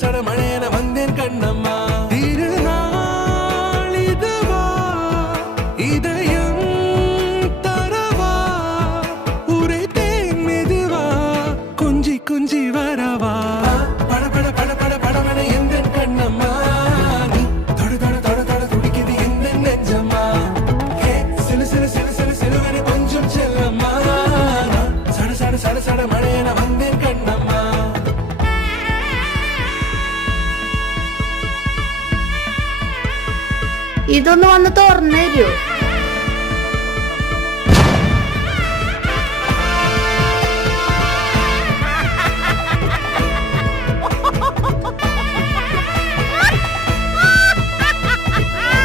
சட மழையன வந்தேன் கண்ணம்மா திருநாளிதுவா இதயம் தரவா உரைத்தேன் மெதுவா கொஞ்சி கொஞ்சி வரவா பட பட பட பட படவன எந்தன் கண்ணம்மா நீ தொட தொட தொட தொட துடிக்குது எந்தன் நெஞ்சம்மா ஹே சிலு சிலு சிலு சிலு சிலுவன கொஞ்சம் செல்லம்மா சட சட சட சட மழையன வந்தேன் கண்ணம்மா ഇതൊന്ന് വന്ന് തുറന്നു തരുമോ?